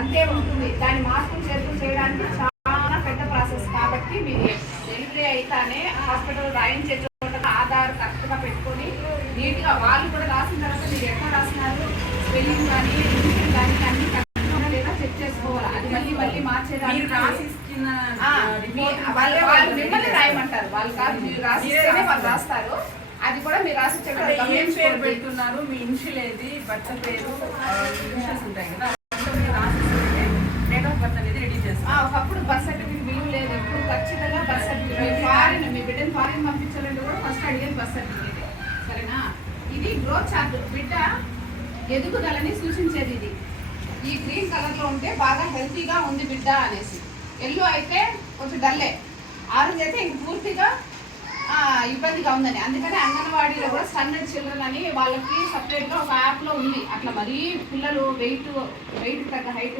అంతే ఉంటుంది. దాని మార్పులు చేతులు చేయడానికి చాలా పెద్ద ప్రాసెస్. కాబట్టి మీరు డెలివరీ అయితేనే హాస్పిటల్ రాయించే చోట ఆధార్ కరెక్ట్గా పెట్టుకొని నీట్గా వాళ్ళు కూడా రాసిన తర్వాత మీరు ఎట్లా రాసినారు స్పెల్లింగ్ కానీ ఇన్షియల్ కానీ అన్ని కరెక్ట్గా లేదా చెక్ చేసుకోవాలి. అది మళ్ళీ మళ్ళీ మార్చేదాన్ని వాళ్ళు మిమ్మల్ని రాయమంటారు. వాళ్ళు కాదు, మీరు రాసిస్తేనే వాళ్ళు రాస్తారు. అది కూడా మీరు రాసి ఏం పేరు పెడుతున్నారు, మీ ఇన్షియల్ ఏది, భర్త పేరు ఇన్షియల్స్ ఉంటాయి కదా, డేట్ ఆఫ్ బర్త్ అనేది రెడీ చేస్తాం. ఒకప్పుడు బర్త్ సర్టిఫికేట్ విలువ లేదు. ఇప్పుడు ఖచ్చితంగా బర్త్ సర్టిఫికేట్ ఫారిన్ మీ బిడ్డని ఫారిన్ పంపించాలంటే కూడా ఫస్ట్ అడిగేది బర్త్ సర్టిఫికేట్. సరేనా? ఇది గ్రోత్ చార్ట్, బిడ్డ ఎదుగుదలని సూచించేది. ఇది ఈ గ్రీన్ కలర్లో ఉంటే బాగా హెల్తీగా ఉంది బిడ్డ అనేసి, ఎల్లో అయితే కొంచెం డల్లే, ఆరెంజ్ అయితే ఇంక పూర్తిగా ఇబ్బందిగా ఉందని. అందుకని అంగన్వాడీలో కూడా స్టాండర్డ్ చిల్డ్రన్ అని వాళ్ళకి సపరేట్గా ఒక యాప్లో ఉంది. అట్లా మరీ పిల్లలు వెయిట్ తగ్గ హైట్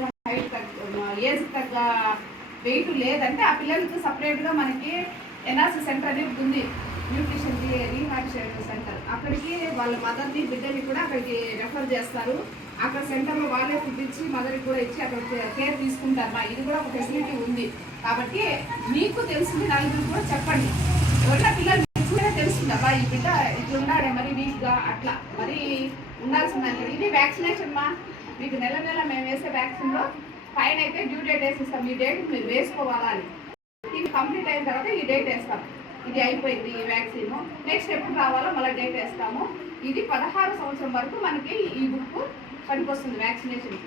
తగ్గ ఏజ్ తగ్గ వెయిట్ లేదంటే ఆ పిల్లలకి సపరేట్గా మనకి ఎన్ఆర్సీ సెంటర్ అనేది ఉంది, న్యూట్రిషన్ రీహాబిలిటేషన్ సెంటర్. అక్కడికి వాళ్ళ మదర్ని బిడ్డని కూడా అక్కడికి రెఫర్ చేస్తారు. అక్కడ సెంటర్లో వాళ్ళే ఫుడ్ ఇచ్చి మదర్కి కూడా ఇచ్చి అక్కడ కేర్ తీసుకుంటారు. ఇది కూడా ఒక ఫెసిలిటీ ఉంది. కాబట్టి మీకు తెలిసింది నలుగురు కూడా చెప్పండి. ఎవరైనా పిల్లలు చూడే తెలుస్తుంది, అబ్బా ఈ బిడ్డ ఇట్లా ఉన్నాడే మరి వీక్గా అట్లా మరి ఉండాల్సిందంటే. ఇది వ్యాక్సినేషన్ మా మీకు నెల నెల మేము వేసే వ్యాక్సిన్లో పైన అయితే డ్యూ డేట్ వేసిస్తాం. ఈ డేట్ మీరు వేసుకోవాలా అని. ఇది కంప్లీట్ అయిన తర్వాత ఈ డేట్ వేస్తాం. ఇది అయిపోయింది ఈ వ్యాక్సిన్, నెక్స్ట్ ఎప్పుడు రావాలో మళ్ళీ డేట్ వేస్తాము. ఇది 16 సంవత్సరం వరకు మనకి ఈ బుక్ పనికొస్తుంది వ్యాక్సినేషన్.